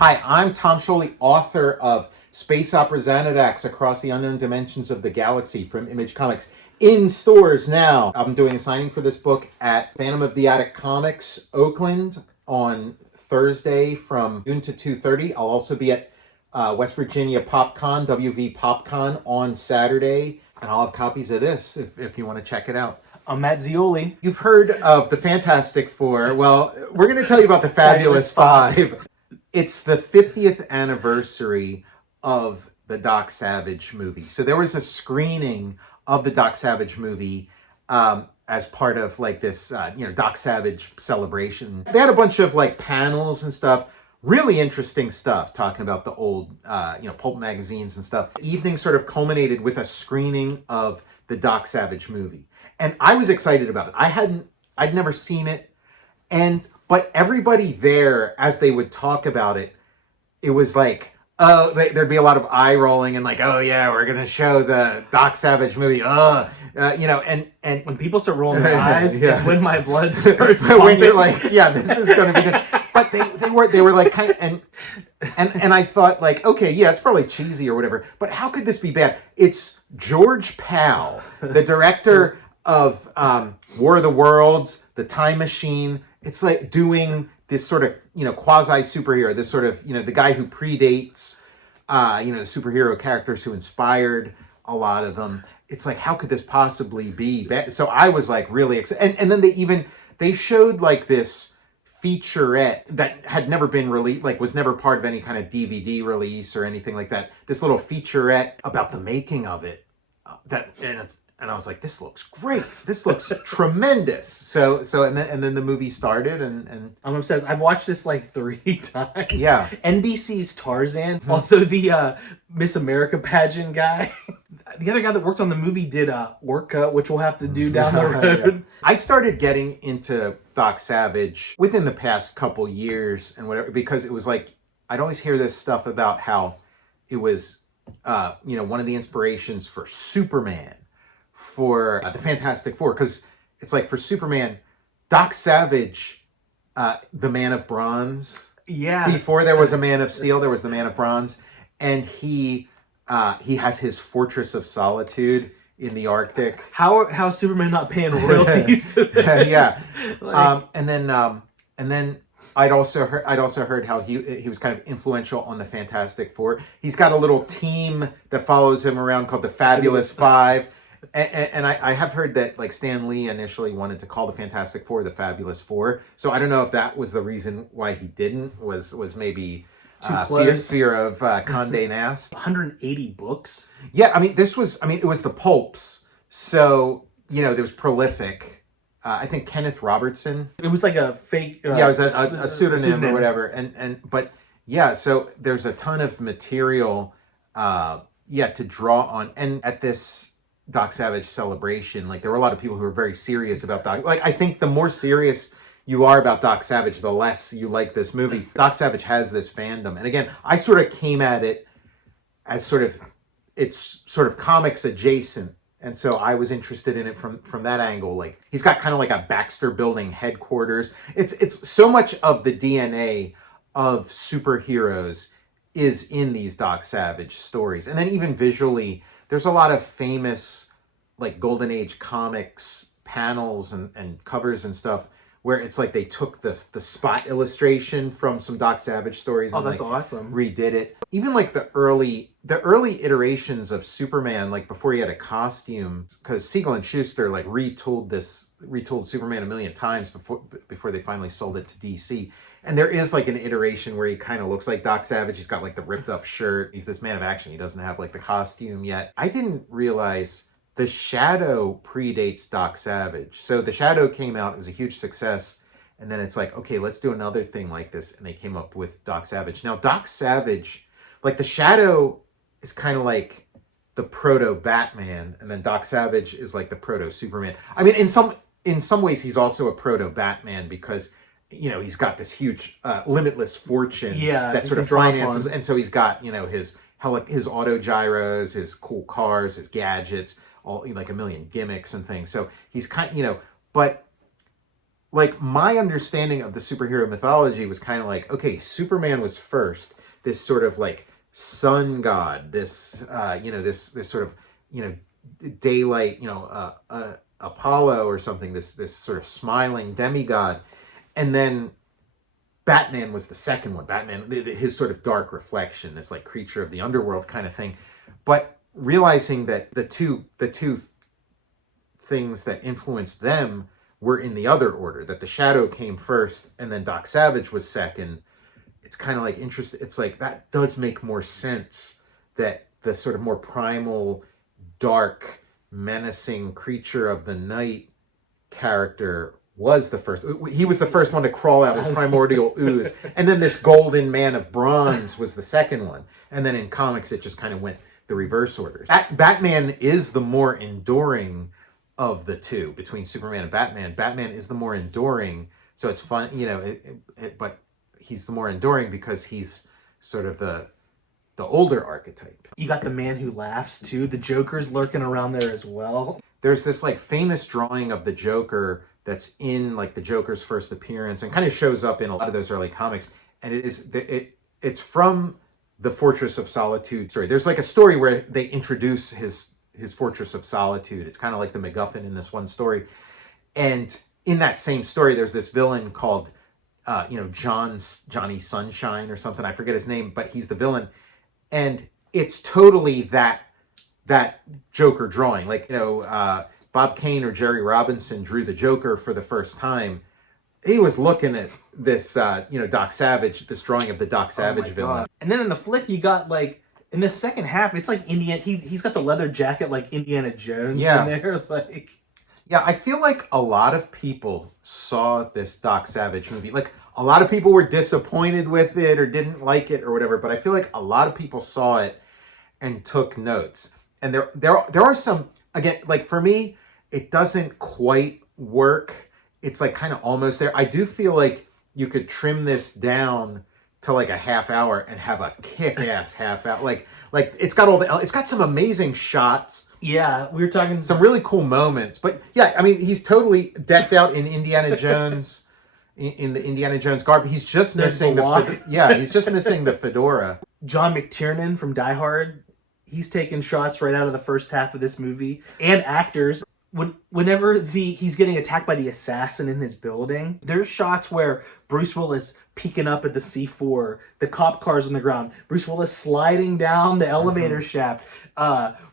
Hi, I'm Tom Scioli, author of Space Opera Xanadax Across the Unknown Dimensions of the Galaxy from Image Comics. In stores now. I'm doing a signing for this book at Phantom of the Attic Comics, Oakland, on Thursday from noon to 2:30. I'll also be at West Virginia PopCon, WV PopCon, on Saturday. And I'll have copies of this if you want to check it out. I'm Matt Zeoli. You've heard of the Fantastic Four. Well, we're going to tell you about the Fabulous Five. It's the 50th anniversary of the Doc Savage movie. So there was a screening of the Doc Savage movie as part of like this, Doc Savage celebration. They had a bunch of like panels and stuff, really interesting stuff, talking about the old, pulp magazines and stuff. The evening sort of culminated with a screening of the Doc Savage movie. And I was excited about it. I'd never seen it. But everybody there, as they would talk about it, it was like, there'd be a lot of eye rolling and like, oh yeah, we're going to show the Doc Savage movie. And when people start rolling their eyes, is when my blood starts pumping. When you're like, yeah, this is going to be good. But they were like kind of, and I thought like, okay, yeah, it's probably cheesy or whatever, but how could this be bad? It's George Pal, the director of War of the Worlds, The Time Machine. It's like doing this sort of, quasi superhero, this sort of, the guy who predates, the superhero characters who inspired a lot of them. It's like, how could this possibly be bad? So I was like really excited. And then they showed like this featurette that had never been released, like was never part of any kind of DVD release or anything like that. This little featurette about the making of it. And I was like, this looks great. This looks tremendous. So and then the movie started and I'm obsessed. I've watched this like 3 times. Yeah. NBC's Tarzan. Mm-hmm. Also the Miss America pageant guy. The other guy that worked on the movie did Orca, which we'll have to do down the road. Yeah. I started getting into Doc Savage within the past couple years and whatever, because it was like, I'd always hear this stuff about how it was, one of the inspirations for Superman, for the Fantastic Four, because it's like for Superman, Doc Savage, the Man of Bronze. Yeah. Before there was a Man of Steel, there was the Man of Bronze, and he has his Fortress of Solitude in the Arctic. How Superman not paying royalties to this? Yeah. Like... and then I'd also heard how he was kind of influential on the Fantastic Four. He's got a little team that follows him around called the Fabulous Five. And I have heard that like Stan Lee initially wanted to call the Fantastic Four the Fabulous Four. So I don't know if that was the reason why he didn't, was maybe fear of Condé Nast. 180 books? Yeah, it was the pulps. So, there was prolific. I think Kenneth Robertson. It was like a fake... it was a pseudonym or whatever. But yeah, so there's a ton of material to draw on. And at this Doc Savage celebration, like there were a lot of people who were very serious about Doc. Like I think the more serious you are about Doc Savage, the less you like this movie. Doc Savage has this fandom, and again, I sort of came at it as it's sort of comics adjacent, and so I was interested in it from that angle. Like he's got kind of like a Baxter Building headquarters. It's so much of the DNA of superheroes is in these Doc Savage stories, and then even visually. There's a lot of famous like Golden Age comics panels and covers and stuff where it's like they took the spot illustration from some Doc Savage stories and that's awesome. Redid it. Even like the early iterations of Superman, like before he had a costume, because Siegel and Schuster like retooled Superman a million times before they finally sold it to DC. And there is like an iteration where he kind of looks like Doc Savage. He's got like the ripped up shirt. He's this man of action. He doesn't have like the costume yet. I didn't realize the Shadow predates Doc Savage. So the Shadow came out. It was a huge success. And then it's like, okay, let's do another thing like this. And they came up with Doc Savage. Now, Doc Savage, like the Shadow is kind of like the proto-Batman. And then Doc Savage is like the proto-Superman. In some ways, he's also a proto-Batman because... he's got this huge limitless fortune that sort of finances, and so he's got his auto gyros, his cool cars, his gadgets, all like a million gimmicks and things. So he's but like my understanding of the superhero mythology was kind of like, okay, Superman was first, this sort of like sun god, this this sort of you know daylight, Apollo or something, this sort of smiling demigod, and then Batman was the second one. Batman, his sort of dark reflection, this like creature of the underworld kind of thing. But realizing that the two things that influenced them were in the other order, that the Shadow came first and then Doc Savage was second. It's kind of like interesting. It's like that does make more sense, that the sort of more primal, dark, menacing creature of the night character was the first. He was the first one to crawl out of primordial ooze, and then this golden man of bronze was the second one. And then in comics, it just kind of went the reverse order. Batman is the more enduring of the two between Superman and Batman. Batman is the more enduring, so it's fun, but he's the more enduring because he's sort of the older archetype. You got the man who laughs too. The Joker's lurking around there as well. There's this like famous drawing of the Joker that's in like the Joker's first appearance and kind of shows up in a lot of those early comics. And it's from the Fortress of Solitude story. There's like a story where they introduce his Fortress of Solitude. It's kind of like the MacGuffin in this one story. And in that same story, there's this villain called Johnny Sunshine or something. I forget his name, but he's the villain. And it's totally that Joker drawing. Like, Bob Kane or Jerry Robinson drew the Joker for the first time. He was looking at this, Doc Savage, this drawing of the Doc Savage villain. And then in the flick, you got like, in the second half, it's like he's got the leather jacket like Indiana Jones in there. Like, yeah, I feel like a lot of people saw this Doc Savage movie. Like, a lot of people were disappointed with it or didn't like it or whatever, but I feel like a lot of people saw it and took notes. And there are some, again, like for me, it doesn't quite work. It's like kind of almost there. I do feel like you could trim this down to like a half hour and have a kick-ass half hour. Like it's got some amazing shots. Yeah, we were talking some really cool moments. But yeah, I mean, he's totally decked out in Indiana Jones, in the Indiana Jones garb. He's just missing he's just missing the fedora. John McTiernan from Die Hard, he's taking shots right out of the first half of this movie, and actors. Whenever he's getting attacked by the assassin in his building, there's shots where Bruce Willis peeking up at the C4, the cop cars on the ground, Bruce Willis sliding down the elevator shaft.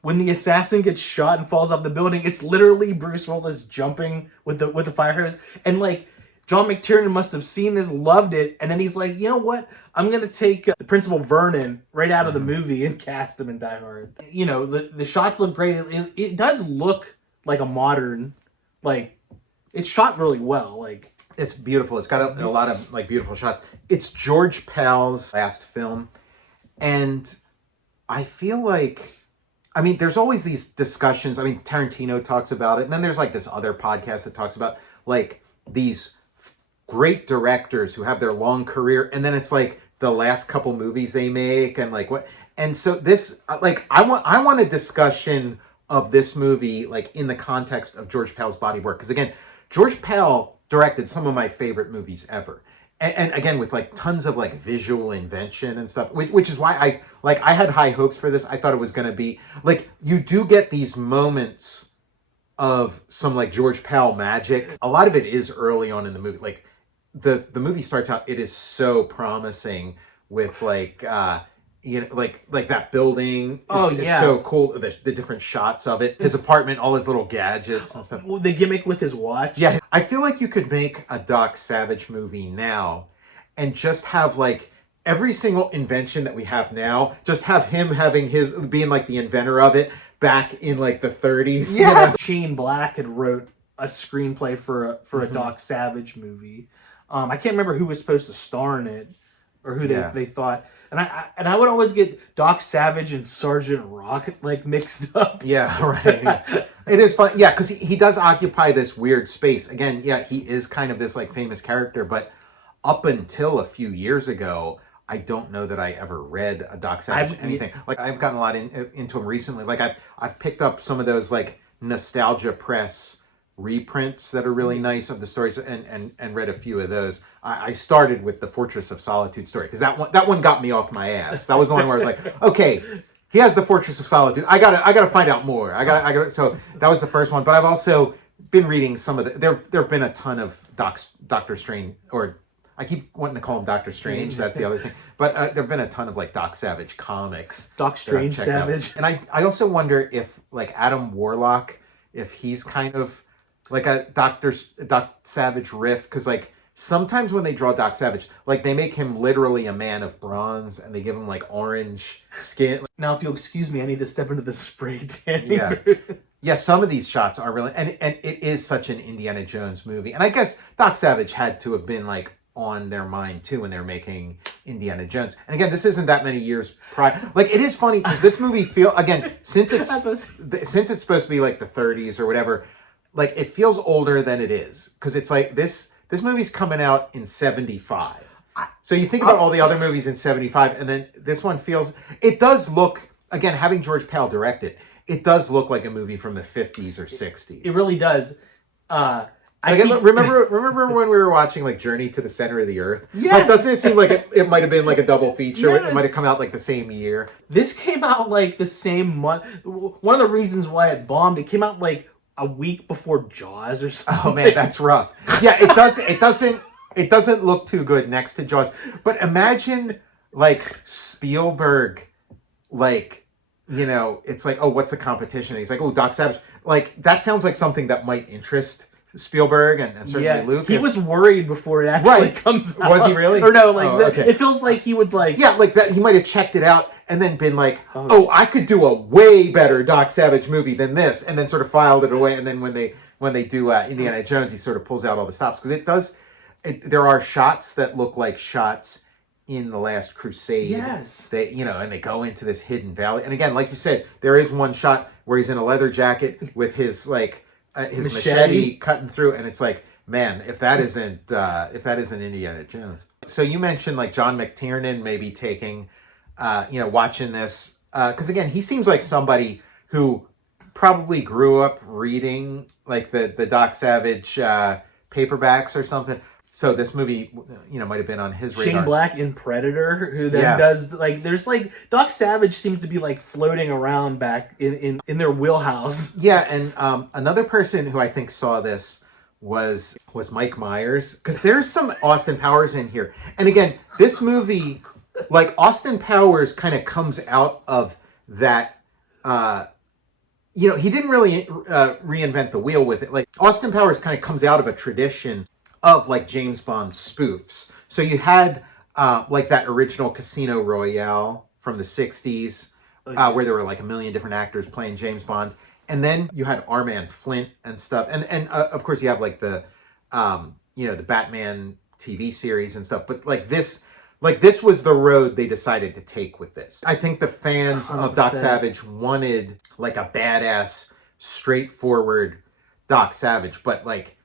When the assassin gets shot and falls off the building, it's literally Bruce Willis jumping with the fire hose. And like, John McTiernan must have seen this, loved it, and then he's like, you know what? I'm going to take the Principal Vernon right out of the movie and cast him in Die Hard. The shots look great. It does look like a modern, like, it's shot really well. Like, it's beautiful. It's got a lot of like beautiful shots. It's George Pal's last film, and I feel like, I mean, there's always these discussions. I mean, Tarantino talks about it, and then there's like this other podcast that talks about like these great directors who have their long career, and then it's like the last couple movies they make, and like what. And so this, like, I want a discussion of this movie, like in the context of George Pal's body of work. Because again, George Pal directed some of my favorite movies ever. And again, with like tons of like visual invention and stuff, which is why I had high hopes for this. I thought it was going to be like, you do get these moments of some like George Pal magic. A lot of it is early on in the movie. Like the movie starts out, it is so promising with like, like that building is so cool. The different shots of it, his apartment, all his little gadgets and stuff. The gimmick with his watch. Yeah, I feel like you could make a Doc Savage movie now and just have like every single invention that we have now, just have him being like the inventor of it back in like the 30s. Yeah. Shane Black had wrote a screenplay for a Doc Savage movie. I can't remember who was supposed to star in it or who they thought. And I would always get Doc Savage and Sergeant Rock like mixed up. Yeah, right. Yeah. It is fun. Yeah, because he does occupy this weird space. Again, yeah, he is kind of this like famous character, but up until a few years ago, I don't know that I ever read a Doc Savage anything. Like I've gotten a lot into him recently. Like I've picked up some of those like Nostalgia Press reprints that are really nice of the stories, and read a few of those. I started with the Fortress of Solitude story because that one got me off my ass. That was the one where I was like, okay, he has the Fortress of Solitude. I gotta find out more. I gotta. So that was the first one. But I've also been reading some of the. There've been a ton of Doctor Strange, or I keep wanting to call him Doctor Strange. That's the other thing. But there've been a ton of like Doc Savage comics. Doc Strange Savage. And I also wonder if like Adam Warlock, if he's kind of like a Doc Savage riff, because like sometimes when they draw Doc Savage, like they make him literally a man of bronze, and they give him like orange skin. Now, if you'll excuse me, I need to step into the spray tan. Yeah. Yeah, some of these shots are really, and it is such an Indiana Jones movie. And I guess Doc Savage had to have been like on their mind too when they're making Indiana Jones. And again, this isn't that many years prior. Like, it is funny because this movie since it's supposed to be like the 30s or whatever, like it feels older than it is, because it's like this movie's coming out in 75. So you think about all the other movies in 75, and then this one it does look, again, having George Pal direct it, it does look like a movie from the 50s or 60s. It really does. Remember when we were watching like Journey to the Center of the Earth? Yes. Like, doesn't it seem like it might have been like a double feature? Yes. It might have come out like the same year. This came out like the same month. One of the reasons why it bombed, it came out like a week before Jaws or something. Oh man, that's rough. Yeah, it doesn't look too good next to Jaws. But imagine like Spielberg, like, you know, it's like, oh, what's the competition? And he's like, oh, Doc Savage. Like, that sounds like something that might interest Spielberg and certainly Lucas. He was worried before it actually comes out. Was he really? Or no, like, okay. It feels like he would like... Yeah, like that. He might have checked it out and then been like, oh, I could do a way better Doc Savage movie than this, and then sort of filed it away. And then when they do Indiana Jones, he sort of pulls out all the stops, because there are shots that look like shots in The Last Crusade. Yes. And they go into this hidden valley. And again, like you said, there is one shot where he's in a leather jacket with his like his machete cutting through, and it's like, man, if that isn't Indiana Jones. So you mentioned like John McTiernan maybe taking watching this, because again, he seems like somebody who probably grew up reading like the Doc Savage paperbacks or something. So this movie, might have been on his radar. Shane Black in Predator, who then does like, there's like, Doc Savage seems to be like floating around back in their wheelhouse. Yeah, and another person who I think saw this was Mike Myers, because there's some Austin Powers in here. And again, this movie, like, Austin Powers kind of comes out of that. He didn't really reinvent the wheel with it. Like, Austin Powers kind of comes out of a tradition of like James Bond spoofs. So you had like that original Casino Royale from the 60s, where there were like a million different actors playing James Bond. And then you had Our Man Flint and stuff. And of course you have like the the Batman TV series and stuff. But like this was the road they decided to take with this. I think the fans 100%. Of Doc Savage wanted like a badass, straightforward Doc Savage, but like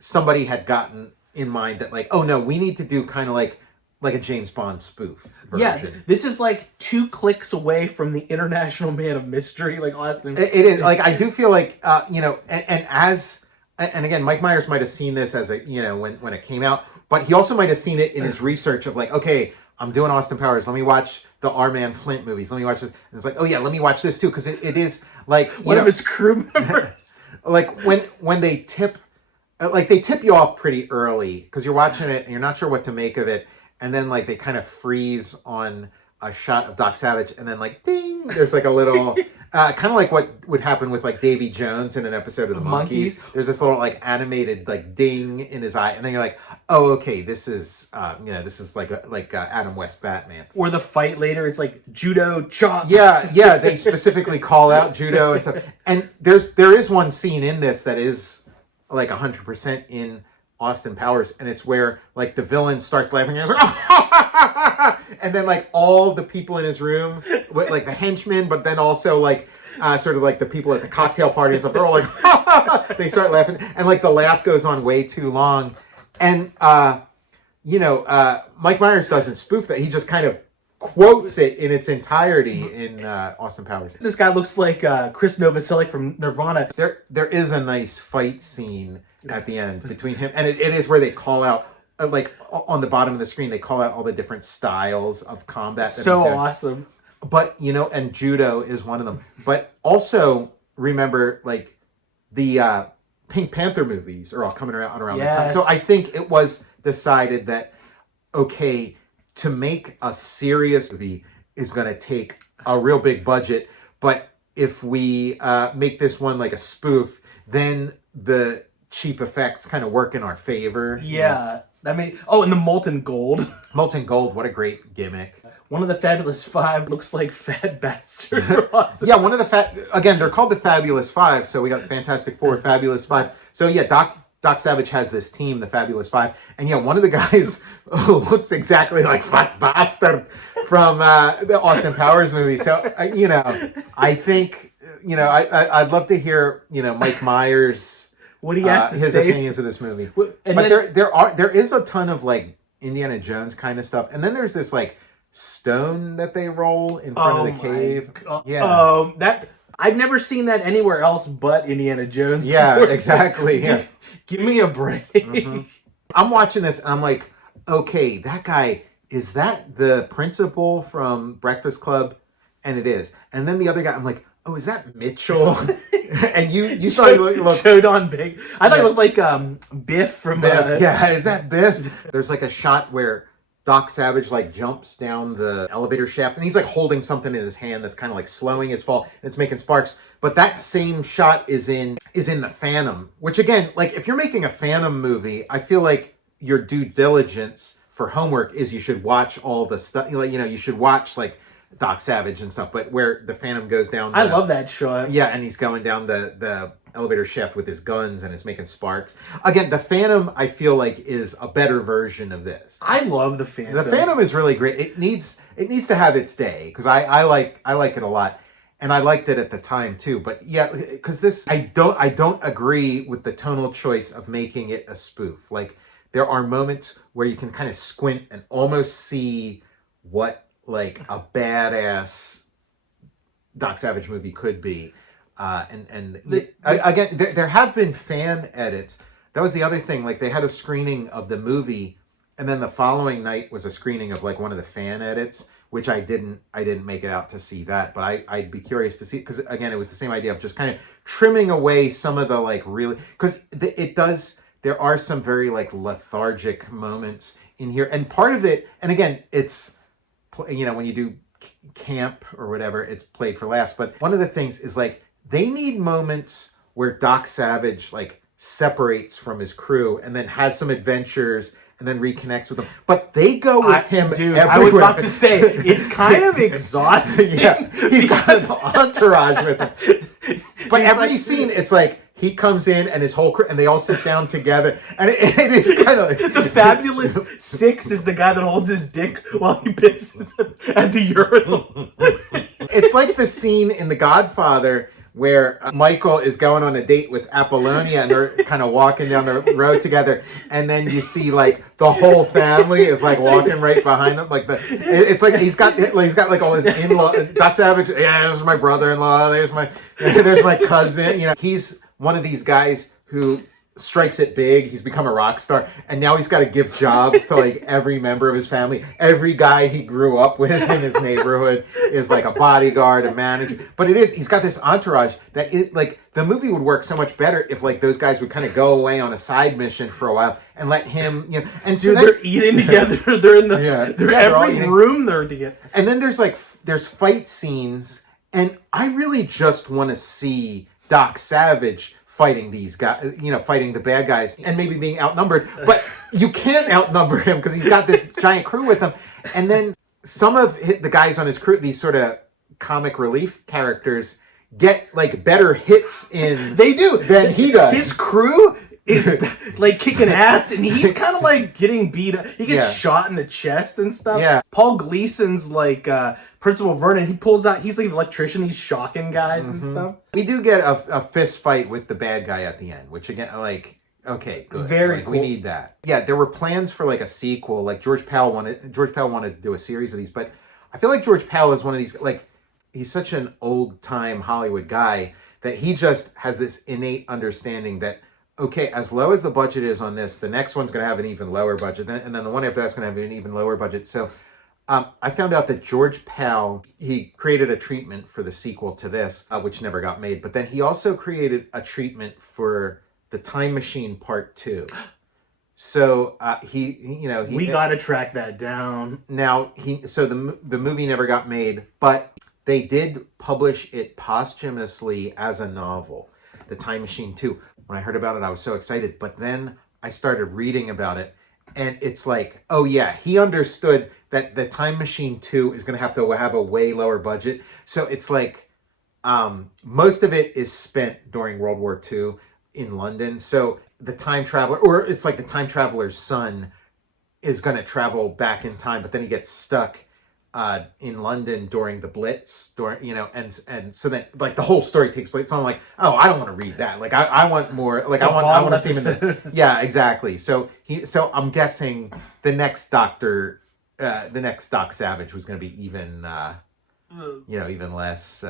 somebody had gotten in mind that like, oh no, we need to do kind of like a James Bond spoof version. Yeah, this is like 2 clicks away from the International Man of Mystery, like Austin. It is. Like, I do feel like, and again, Mike Myers might have seen this as a, when it came out, but he also might have seen it in his research of like, okay, I'm doing Austin Powers. Let me watch the Our Man Flint movies. Let me watch this. And it's like, oh yeah, let me watch this too. Because it is like, one of his crew members. Like when they tip you off pretty early, because you're watching it and you're not sure what to make of it, and then like they kind of freeze on a shot of Doc Savage, and then like ding, there's like a little kind of like what would happen with like Davy Jones in an episode of the Monkees. There's this little like animated like ding in his eye, and then you're like, oh okay, this is like Adam West Batman. Or the fight later, it's like judo chop. Yeah, they specifically call out judo and stuff. And there is one scene in this that is like 100% in Austin Powers, and it's where like the villain starts laughing and he's like, and then like all the people in his room, with like the henchmen, but then also like sort of like the people at the cocktail party and stuff, they're all like, they start laughing, and like the laugh goes on way too long, and Mike Myers doesn't spoof that. He just kind of quotes it in its entirety in Austin Powers. This guy looks like Chris Novoselic from Nirvana. There is a nice fight scene at the end between him, and it is where they call out, like on the bottom of the screen, they call out all the different styles of combat. So awesome. But, you know, and judo is one of them. But also remember, like, the Pink Panther movies are all coming around this time. So I think it was decided that, okay, to make a serious movie is going to take a real big budget. But if we make this one like a spoof, then the cheap effects kind of work in our favor. Yeah. I mean, oh, and the molten gold. Molten gold, what a great gimmick. One of the Fabulous Five looks like Fat Bastard. Yeah, one of the again, they're called the Fabulous Five, so we got Fantastic Four, Fabulous Five. So yeah, Doc Savage has this team, the Fabulous Five, and yeah, one of the guys looks exactly like Fat Bastard from the Austin Powers movie. So you know, I think I'd love to hear Mike Myers what he has to his say. opinions of this movie. And but then, there is a ton of like Indiana Jones kind of stuff, and then there's this like stone that they roll in front of the cave. Yeah. That I've never seen that anywhere else but Indiana Jones. Yeah, before. exactly. Yeah. Give me a break. Mm-hmm. I'm watching this and I'm like, okay, that guy, is that the principal from Breakfast Club? And it is. And then the other guy, I'm like, oh, is that Mitchell? And you thought he looked showed on big. I thought he looked like Biff from Biff. Yeah, is that Biff? There's like a shot where Doc Savage like jumps down the elevator shaft and he's like holding something in his hand that's kind of like slowing his fall and it's making sparks. But that same shot is in the Phantom, which again, like if you're making a Phantom movie, I feel like your due diligence for homework is you should watch all the stuff. You should watch like Doc Savage and stuff. But where the Phantom goes down, I love that shot. Yeah, and he's going down the elevator shaft with his guns and it's making sparks. Again, the Phantom I feel like is a better version of this. I love the Phantom. The Phantom is really great. It needs to have its day because I like it a lot. And I liked it at the time too. But yeah, because this I don't agree with the tonal choice of making it a spoof. Like there are moments where you can kind of squint and almost see what like a badass Doc Savage movie could be. Again, there have been fan edits. That was the other thing. Like they had a screening of the movie, and then the following night was a screening of like one of the fan edits, which I didn't make it out to see that, but I'd be curious to see because again, it was the same idea of just kind of trimming away some of the like really because it does. There are some very like lethargic moments in here, and part of it, and again, it's when you do camp or whatever, it's played for laughs. But one of the things is like they need moments where Doc Savage like separates from his crew and then has some adventures and then reconnects with them. But they go with him everywhere. I was about to say, it's kind of exhausting. Yeah, he's got an entourage with him. But every scene, it's like he comes in and his whole crew, and they all sit down together. And it is kind of like... The Fabulous Six is the guy that holds his dick while he pisses at the urinal. It's like the scene in The Godfather where Michael is going on a date with Apollonia and they're kind of walking down the road together, and then you see like the whole family is like walking right behind them. Like it's like he's got like all his in-law. Doc Savage, yeah, there's my brother-in-law, there's my cousin. He's one of these guys who strikes it big. He's become a rock star, and now he's got to give jobs to like every member of his family. Every guy he grew up with in his neighborhood is like a bodyguard, a manager. But he's got this entourage that is like the movie would work so much better if like those guys would kind of go away on a side mission for a while and let him, and so they're eating together. They're in the they're every room they're together. And then there's fight scenes, and I really just want to see Doc Savage fighting these guys, fighting the bad guys and maybe being outnumbered, but you can't outnumber him because he's got this giant crew with him. And then some of the guys on his crew, these sort of comic relief characters, get like better hits in they do than he does. His crew is like kicking ass, and he's kind of like getting beat up. He gets shot in the chest and stuff. Yeah. Paul Gleason's like Principal Vernon. He pulls out. He's like an electrician. He's shocking guys and stuff. We do get a fist fight with the bad guy at the end, which again, like, okay, good. Very cool. We need that. Yeah, there were plans for like a sequel. Like George Pal wanted to do a series of these, but I feel like George Pal is one of these, like, he's such an old time Hollywood guy that he just has this innate understanding that, okay, as low as the budget is on this, the next one's going to have an even lower budget, and then the one after that's going to have an even lower budget. So I found out that George Pal, he created a treatment for the sequel to this, which never got made, but then he also created a treatment for The Time Machine Part 2. So we got to track that down. Now the movie never got made, but they did publish it posthumously as a novel, The Time Machine 2. When I heard about it, I was so excited, but then I started reading about it, and it's like, oh yeah, he understood that The Time Machine 2 is going to have a way lower budget. So it's like most of it is spent during World War II in London. So the time traveler, or it's like the time traveler's son, is going to travel back in time, but then he gets stuck in London during the Blitz, and so then like the whole story takes place. So I'm like, oh, I don't want to read that. Like I want more. Like I want to see him in the, yeah, exactly. So I'm guessing the next Doc Savage was going to be even even less.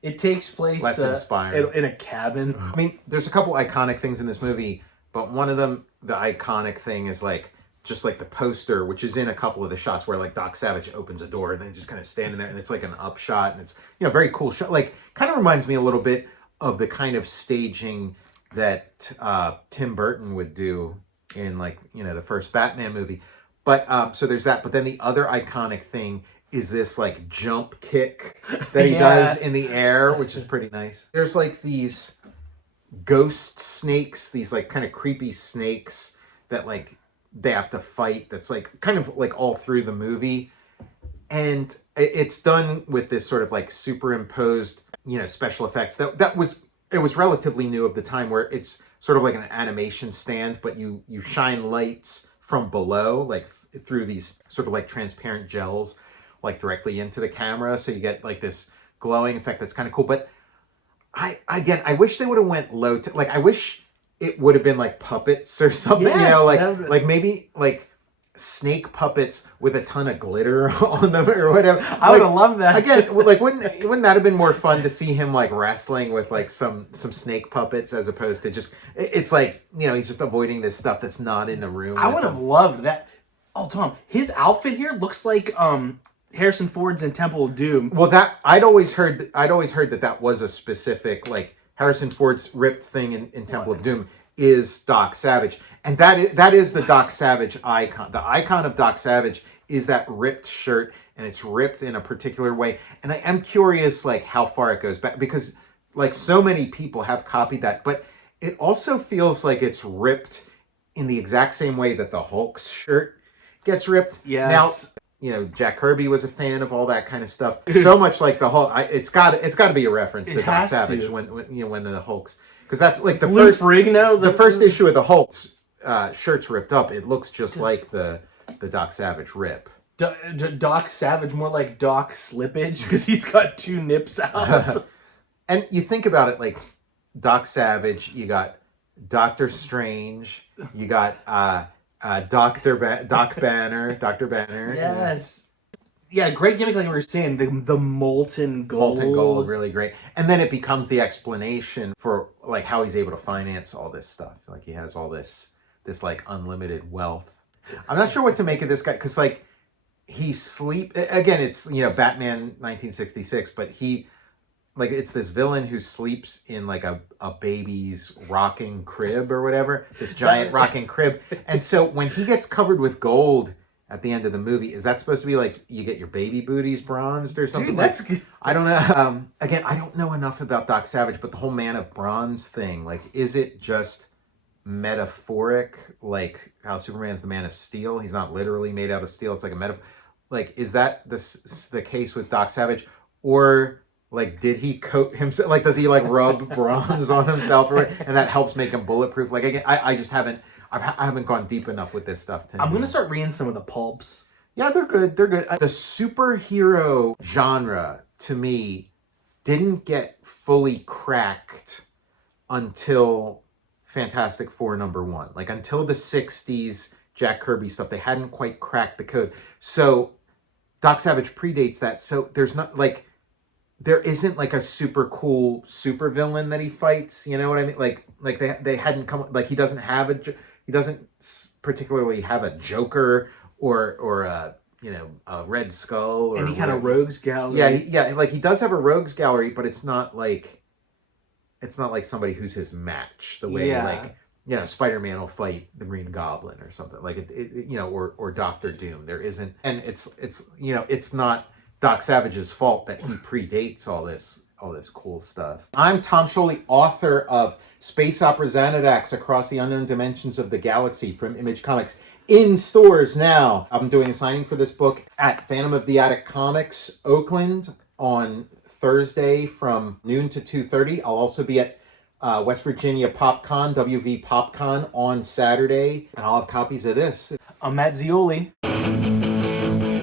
It takes place less inspiring in a cabin. I mean, there's a couple iconic things in this movie, but one of them, the iconic thing is like just like the poster, which is in a couple of the shots where like Doc Savage opens a door and then he's just kind of standing there, and it's like an upshot, and it's very cool shot. Like kind of reminds me a little bit of the kind of staging that Tim Burton would do in like the first Batman movie. But so there's that. But then the other iconic thing is this like jump kick that he does in the air, which is pretty nice. There's like these ghost snakes, these like kind of creepy snakes that like they have to fight. That's like kind of like all through the movie. And it's done with this sort of like superimposed, special effects. It was relatively new of the time, where it's sort of like an animation stand, but you shine lights from below, like through these sort of like transparent gels, like directly into the camera, so you get like this glowing effect that's kind of cool. But I wish they would have went low to, like, I wish it would have been like puppets or something. Yes, like maybe like snake puppets with a ton of glitter on them or whatever. I would have loved that. Again, like wouldn't that have been more fun to see him like wrestling with like some snake puppets, as opposed to just, it's like he's just avoiding this stuff that's not in the room. I would have loved that. Oh, Tom, his outfit here looks like Harrison Ford's in Temple of Doom. Well, that I'd always heard that was a specific, like, Harrison Ford's ripped thing in Temple of Doom is Doc Savage, and that is the Doc Savage icon. The icon of Doc Savage is that ripped shirt, and it's ripped in a particular way. And I am curious, like, how far it goes back, because like so many people have copied that, but it also feels like it's ripped in the exact same way that the Hulk's shirt gets ripped. Yes. Now, Jack Kirby was a fan of all that kind of stuff. So much like the Hulk, it's got to be a reference to Doc Savage when the Hulk's, because that's like the first issue of the Hulk's shirt's ripped up. It looks just like the Doc Savage rip. Doc Savage, more like Doc Slippage, because he's got two nips out. And you think about it, like Doc Savage, you got Doctor Strange, you got Dr. Banner. Yes. Yeah, great gimmick, like we were saying, the molten gold. Molten gold, really great. And then it becomes the explanation for like how he's able to finance all this stuff. Like he has all this like unlimited wealth. I'm not sure what to make of this guy, because like again, it's Batman 1966, but it's this villain who sleeps in like a baby's rocking crib or whatever, this giant rocking crib. And so when he gets covered with gold at the end of the movie, is that supposed to be like you get your baby booties bronzed or something? Dude, that's good. I don't know. Again, I don't know enough about Doc Savage, but the whole Man of Bronze thing, like, is it just metaphoric, like how Superman's the Man of Steel? He's not literally made out of steel. It's like a metaphor. Like, is that the case with Doc Savage, or like, did he coat himself? Like, does he like rub bronze on himself, and that helps make him bulletproof? Like, again, I just haven't gone deep enough with this stuff. I'm gonna start reading some of the pulps. Yeah, they're good. They're good. The superhero genre, to me, didn't get fully cracked until Fantastic Four #1. Like, until the 60s Jack Kirby stuff, they hadn't quite cracked the code. So Doc Savage predates that, so there's not like there isn't like a super cool supervillain that he fights. You know what I mean? Like they hadn't come like he doesn't particularly have a Joker or a a Red Skull or Any kind of whatever. rogues gallery. Yeah, like he does have a rogues gallery, but it's not like somebody who's his match the way like Spider-Man will fight the Green Goblin or something like or Doctor Doom. There isn't, and it's not Doc Savage's fault that he predates all this cool stuff. I'm Tom Scioli, author of Space Opera Xanadax Across the Unknown Dimensions of the Galaxy from Image Comics, in stores now. I'm doing a signing for this book at Phantom of the Attic Comics, Oakland, on Thursday from noon to 2:30. I'll also be at West Virginia PopCon, WV PopCon, on Saturday, and I'll have copies of this. I'm Matt Zeoli.